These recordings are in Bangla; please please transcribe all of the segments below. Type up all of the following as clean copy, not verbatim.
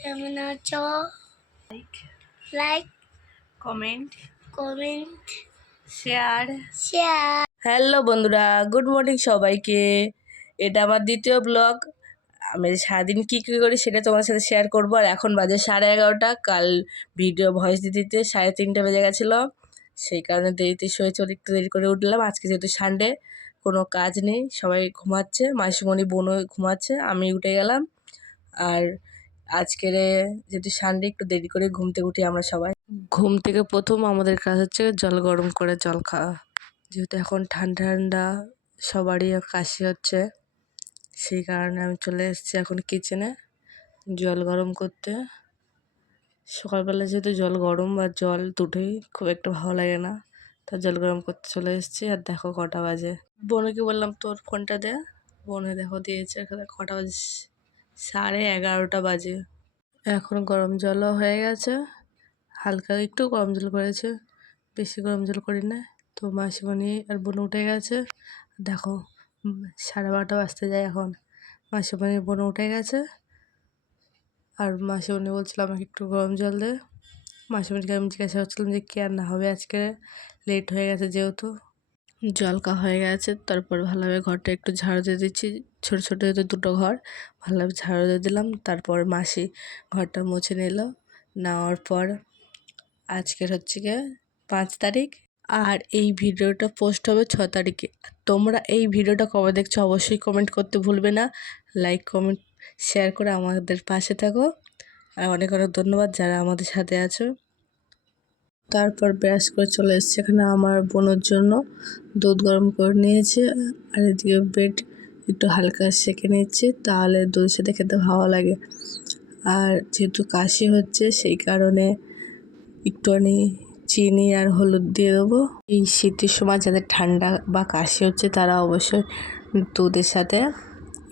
কেমন আছো? Like comment share. হ্যালো বন্ধুরা, গুড মর্নিং সবাইকে। এটা আমার দ্বিতীয় ব্লগ। আমি সারাদিন কী কী করি সেটা তোমার সাথে শেয়ার করবো। আর এখন বাজে 11:30। কাল ভিডিও ভয়েস দিতে দিতে 3:30 বেজে গেছিলো, সেই কারণে দেরিতে শুয়েছি, একটু দেরি করে উঠলাম। আজকে যেহেতু সানডে, কোনো কাজ নেই, সবাই ঘুমাচ্ছে, মাসিমণি বোনও ঘুমাচ্ছে, আমি উঠে গেলাম। আর আজকের যেহেতু সানডে, একটু দেরি করে ঘুম থেকে উঠি আমরা সবাই। ঘুম থেকে প্রথম আমাদের কাজ হচ্ছে জল গরম করে জল খাওয়া, যেহেতু এখন ঠান্ডা ঠান্ডা সবারই কাশি হচ্ছে, সেই কারণে আমি চলে এসেছি এখন কিচেনে জল গরম করতে। সকালবেলা যেহেতু জল গরম বা জল দুটোই খুব একটা ভালো লাগে না, তা জল গরম করতে চলে এসেছি। আর দেখো কটা বাজে, বোনকে বললাম তোর ফোনটা দে, বোনে দেখো দিয়েছে। কটা বাজে, 11:30 বাজে। এখন গরম জলও হয়ে গেছে, হালকা একটু গরম জল করেছে, বেশি গরম জল করি না। তো মাসিমণি আর বোন উঠে গেছে, দেখো 12:30 বাজতে যায় এখন। মাসিমণি বোন উঠে গেছে, আর মাসিমণি বলছিল আমাকে একটু গরম জল দে। মাসিমণিকে আমি জিজ্ঞাসা করছিলাম যে কি রান্না হবে আজকে, লেট হয়ে গেছে যেহেতু। জল খাওয়া হয়ে গেছে, তারপর ভালোভাবে ঘরটা একটু ঝাড়ু দিয়ে দিচ্ছি। ছোটো ছোটো যেহেতু দুটো ঘর, ভালোভাবে ঝাড়ু দিয়ে দিলাম। তারপর মাসি ঘরটা মুছে নিল, নেওয়ার পর আজকের হচ্ছে গিয়ে 5 তারিখ, আর এই ভিডিওটা পোস্ট হবে 6 তারিখে। তোমরা এই ভিডিওটা কবে দেখছো অবশ্যই কমেন্ট করতে ভুলবে না। লাইক কমেন্ট শেয়ার করে আমাদের পাশে থাকো, আর অনেক অনেক ধন্যবাদ যারা আমাদের সাথে আছো। তারপর ব্রাশ করে চলে এসেছে এখানে আমার বোনের জন্য দুধ গরম করে নিয়েছে, আর এদিকে ব্রেড একটু হালকা সেঁকে নিচ্ছে, তাহলে দুধের সাথে খেতে ভালো লাগে। আর যেহেতু কাশি হচ্ছে, সেই কারণে একটুখানি চিনি আর হলুদ দিয়ে দেবো। এই শীতের সময় যাদের ঠান্ডা বা কাশি হচ্ছে, তারা অবশ্যই দুধের সাথে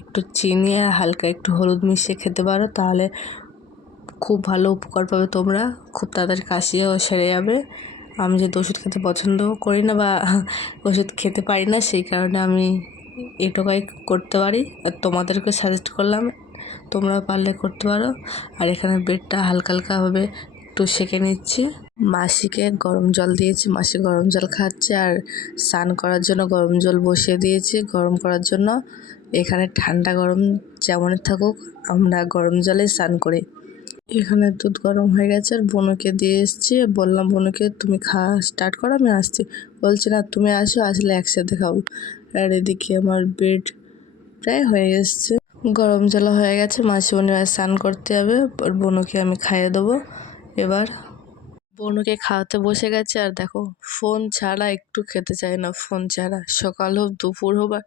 একটু চিনি আর হালকা একটু হলুদ মিশিয়ে খেতে পারো, তাহলে খুব ভালো উপকার পাবে তোমরা, খুব তাড়াতাড়ি কাশিও সেরে যাবে। আমি যেহেতু ওষুধ খেতে পছন্দ করি না বা ওষুধ খেতে পারি না, সেই কারণে আমি এটুকুই করতে পারি, আর তোমাদেরকে সাজেস্ট করলাম তোমরা পারলে করতে পারো। আর এখানে ব্রেডটা হালকা হালকাভাবে একটু সেঁকে নিচ্ছি। মাসিকে গরম জল দিয়েছি, মাসি গরম জল খাচ্ছে, আর স্নান করার জন্য গরম জল বসিয়ে দিয়েছি গরম করার জন্য। এখানে ঠান্ডা গরম যেমনই থাকুক, আমরা গরম জলে স্নান করি। এখানে দুধ গরম হয়ে গেছে, আর বোনকে দিয়ে এসেছি, বললাম বোনকে তুমি খাওয়া স্টার্ট করো, আমি আসছি। বলছে না তুমি আসো, আসলে একসাথে খাবো। আর এদিকে আমার বেড প্রায় হয়ে এসছে, গরম জল হয়ে গেছে, মাসিমণি আর স্নান করতে যাবে, বোনকে আমি খাইয়ে দেবো। এবার বোনকে খাওয়াতে বসে গেছে, আর দেখো ফোন ছাড়া একটু খেতে চায় না, ফোন ছাড়া সকাল হোক দুপুর হোক বা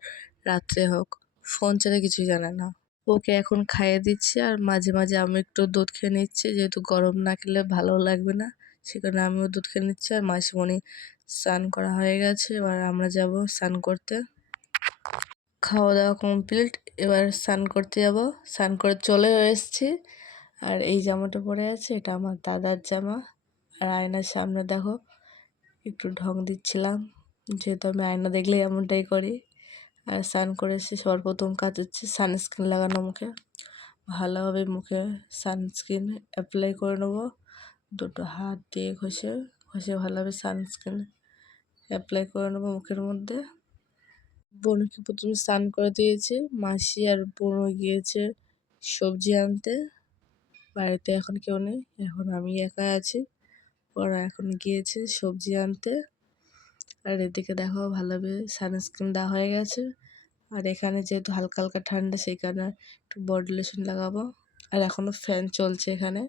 রাত্রে হোক, ফোন ছাড়া কিছুই জানে না। ওকে এখন খাইয়ে দিচ্ছি, আর মাঝে মাঝে আমি একটু দুধ খেয়ে নিচ্ছি, যেহেতু গরম না খেলে ভালো লাগবে না, সেখানে আমিও দুধ খেয়ে নিচ্ছি। আর মাসিমণি স্নান করা হয়ে গেছে, এবার আমরা যাব স্নান করতে। খাওয়া দাওয়া কমপ্লিট, এবার স্নান করতে যাব। স্নান করে চলে এসেছি, আর এই জামাটা পরে আছে, এটা আমার দাদার জামা। আর আয়নার সামনে দেখো একটু ঢং দিচ্ছিলাম, যেহেতু আমি আয়না দেখলেই এমনটাই করি। আর স্নান করে এসে সবার প্রথম কাজ হচ্ছে সানস্ক্রিন লাগানো মুখে। ভালোভাবে মুখে সানস্ক্রিন অ্যাপ্লাই করে নেবো, দুটো হাত দিয়ে ঘষে ঘষে ভালোভাবে সানস্ক্রিন অ্যাপ্লাই করে নেবো মুখের মধ্যে। বোনকে প্রথমে স্নান করে দিয়েছে, মাসি আর বোনও গিয়েছে সবজি আনতে। বাড়িতে এখন কেউ নেই, এখন আমি একা আছি, ওরা এখন গিয়েছে সবজি আনতে। আর এদিকে দেখো ভালোভাবে সানস্ক্রিন দেওয়া হয়ে গেছে। আর এখানে যেহেতু হালকা হালকা ঠান্ডা, সেই কারণে একটু বডি লোশন লাগাবো। আর এখনও ফ্যান চলছে এখানে,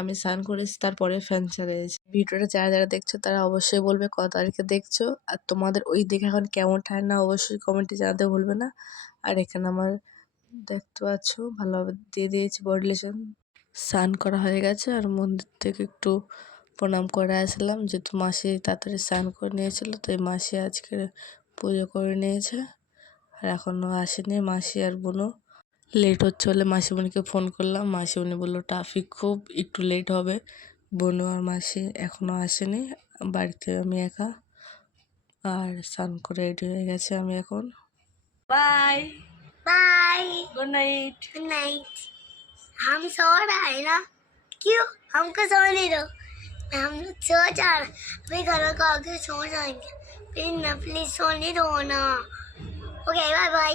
আমি স্নান করেছি তারপরে ফ্যান চালিয়েছি। ভিডিওটা যারা যারা দেখছো তারা অবশ্যই বলবে কত তারিখে দেখছো, আর তোমাদের ওই দিকে এখন কেমন ঠান্ডা অবশ্যই কমেন্টে জানাতে ভুলবে না। আর এখানে আমার দেখতে পাচ্ছ ভালোভাবে দিয়ে দিয়েছি বডি লোশন। স্নান করা হয়ে গেছে, আর মন্দির থেকে একটু প্রণাম করে আসলাম, যেহেতু মাসি তাড়াতাড়ি স্নান করে নিয়েছিল, তো এই মাসি আজকে পুজো করে নিয়েছে। আর এখনও আসেনি মাসি আর বোনও, লেট হচ্ছে বলে মাসিমণিকে ফোন করলাম, মাসিমণি বললো ট্রাফিক খুব, একটু লেট হবে। বোনও আর মাসি এখনও আসেনি, বাড়িতে আমি একা। আর স্নান করে রেডি হয়ে গেছে আমি এখন। Bye bye, good night. हम सो रहे हैं ना, क्यों हमको सो नहीं दो। हम लोग सो जा रहे, अभी घर को आगे सो जाएंगे। प्लीज ना, प्लीज सो नहीं दो ना। Okay bye bye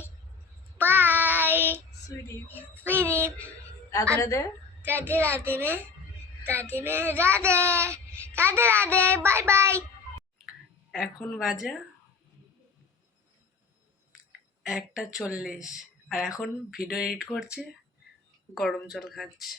bye sweetie. Radhe Radhe Radhe Radhe में, राधे में, राधे राधे राधे बाय बाय। এখন বাজে 1:40 আর এখন ভিডিও এডিট করছি, গরম জল খাচ্ছি।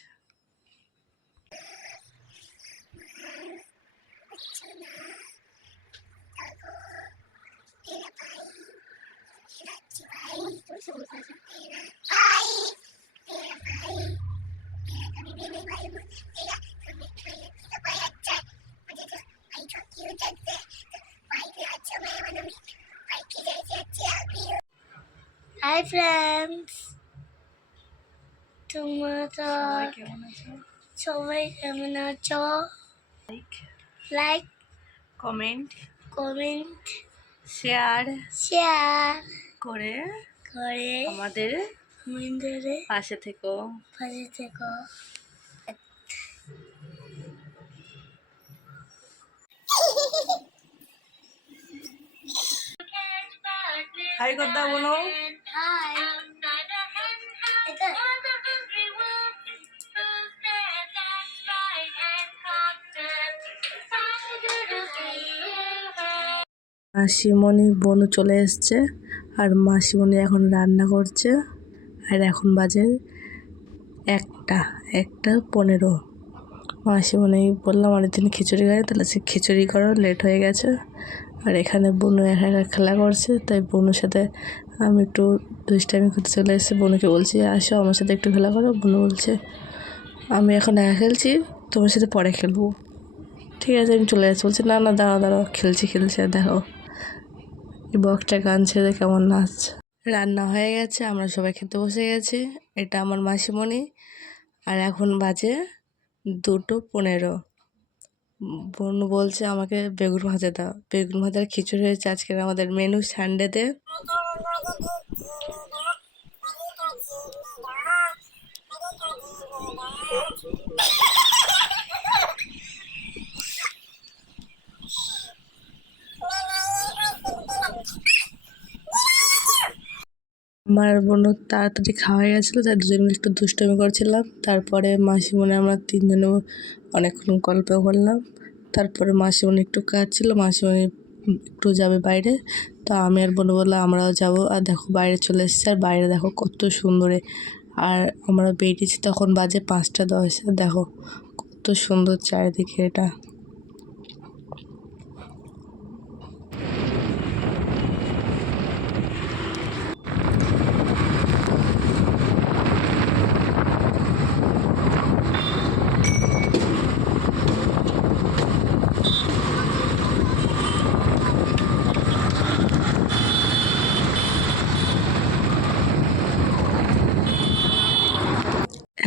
हाय फ्रेंड्स, তোমরা কেমন আছো? সবাই কেমন আছো? Like like comment comment share share করে করে আমাদের পাশে থেকো। হাই কথা বলো। হাই মাসিমণি বোনও চলে এসছে আর মাসিমণি এখন রান্না করছে। আর এখন বাজে 1:15। মাসিমণি বললাম অনেকদিন খিচুড়ি খাই, তাহলে সে খিচুড়ি করো, লেট হয়ে গেছে। আর এখানে বোনু একা একা খেলা করছে, তাই বোনুর সাথে আমি একটু দুষ্টামি করতে চলে এসেছি। বোনুকে বলছি আসো আমার সাথে একটু খেলা করো। বোনু বলছে আমি এখন একা খেলছি, তোমার সাথে পরে খেলবো। ঠিক আছে আমি চলে যাচ্ছি। বলছি না না দাঁড়াও দাঁড়াও, খেলছি আর দেখো এই বক্সটা গান ছেড়ে কেমন নাচছে। রান্না হয়ে গেছে, আমরা সবাই খেতে বসে গেছি। এটা আমার মাসিমণি। আর এখন বাজে 2:15। বোন বলছে আমাকে বেগুন ভাজা দাও। বেগুন ভাজার খিচুড়ি হয়েছে আজকের আমাদের মেনু সানডেতে। আমার বোনও তাড়াতাড়ি খাওয়া হয়ে গেছিলো, তাই দুজন মিলে একটু দুষ্টুমি করছিলাম। তারপরে মাসিমণি আমরা তিনজনে অনেকক্ষণ গল্প করলাম। তারপরে মাসিমণি একটু কাজ ছিল, মাসিমণি একটু যাবে বাইরে, তো আমি আর বোন বললাম আমরাও যাব। আর দেখো বাইরে চলে এসেছি, আর বাইরে দেখো কত সুন্দরে। আর আমরা বেরিয়েছি তখন বাজে 5:10। দেখো কত সুন্দর চারিদিকে এটা।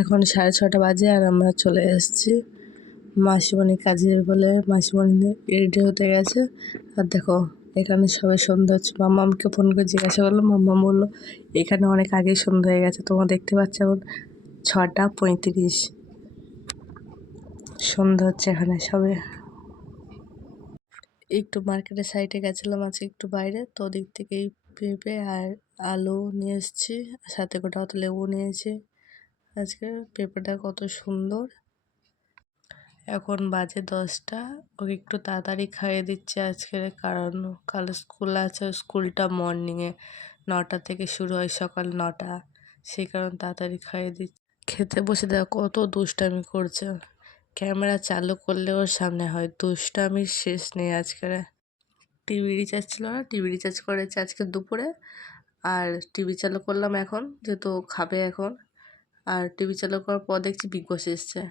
এখন 6:30 বাজে আর আমরা চলে এসেছি। মাসিমণি কাজে বলে মাসিমণি রেডি হতে গেছে। আর দেখো এখানে সবাই সন্ধ্যা হচ্ছে। মাম্মামকে ফোন করে জিজ্ঞাসা করলো, মাম্মাম বললো এখানে অনেক আগেই সন্ধ্যা হয়ে গেছে। তোমরা দেখতে পাচ্ছ এখন 6:35 সন্ধ্যা হচ্ছে এখানে সবে। একটু মার্কেটের সাইডে গেছিলাম আজকে একটু বাইরে, তো ওদিক থেকেই পেঁপে আর আলু নিয়ে এসেছি, সাথে গোটা অত লেবু নিয়েছি। আজকে পেঁপেটা কত সুন্দর। এখন বাজে 10টা। ওকে একটু তাড়াতাড়ি খাইয়ে দিচ্ছে আজকে, কারণ কাল স্কুল আছে। স্কুলটা মর্নিংয়ে 9টা থেকে শুরু হয়, সকাল 9টা। সেই কারণ তাড়াতাড়ি খাইয়ে দিচ্ছে। খেতে বসে দেখো কত দুষ্টামি করছে, ক্যামেরা চালু করলে ওর সামনে হয়। দুষ্টামির শেষ নেই আজকের। টিভি রিচার্জ ছিল না, টিভি রিচার্জ করেছে আজকে দুপুরে। আর টিভি চালু করলাম এখন, যেহেতু খাবে এখন। আর টিভি চালু করার পর দেখছি বিগ বস এসছে।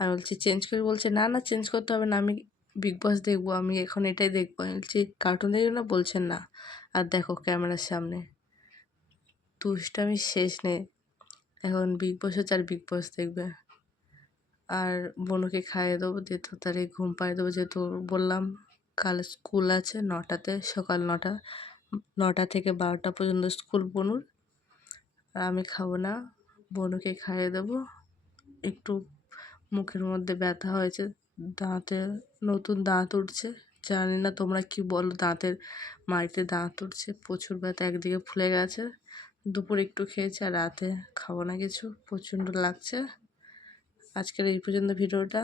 আমি বলছি চেঞ্জ করে, বলছে না না চেঞ্জ করতে হবে না, আমি বিগ বস দেখবো, আমি এখন এটাই দেখবো। আমি বলছি কার্টুন দেখবো না, বলছেন না। আর দেখো ক্যামেরার সামনে দুষ্টামি শেষ নেই। এখন বিগ বস হচ্ছে আর বিগ বস দেখবে। আর বোনকে খাইয়ে দেবো, দিয়ে তাড়াতাড়ি ঘুম পাড়িয়ে দেবো, যেহেতু বললাম কাল স্কুল আছে 9টাতে, সকাল 9টা। 9টা থেকে 12টা পর্যন্ত স্কুল বোনুর। আর আমি খাবো না, বোনুকে খাইয়ে দেবো। একটু মুখের মধ্যে ব্যথা হয়েছে, দাঁতে নতুন দাঁত উঠছে। জানি না তোমরা কি বলো, দাঁতের মাড়িতে দাঁত উঠছে, প্রচুর ব্যথা, একদিকে ফুলে গেছে। দুপুর একটু খেয়েছি আর রাতে খাবো না কিছু, প্রচণ্ড লাগছে। আজকের এই পর্যন্ত ভিডিওটা।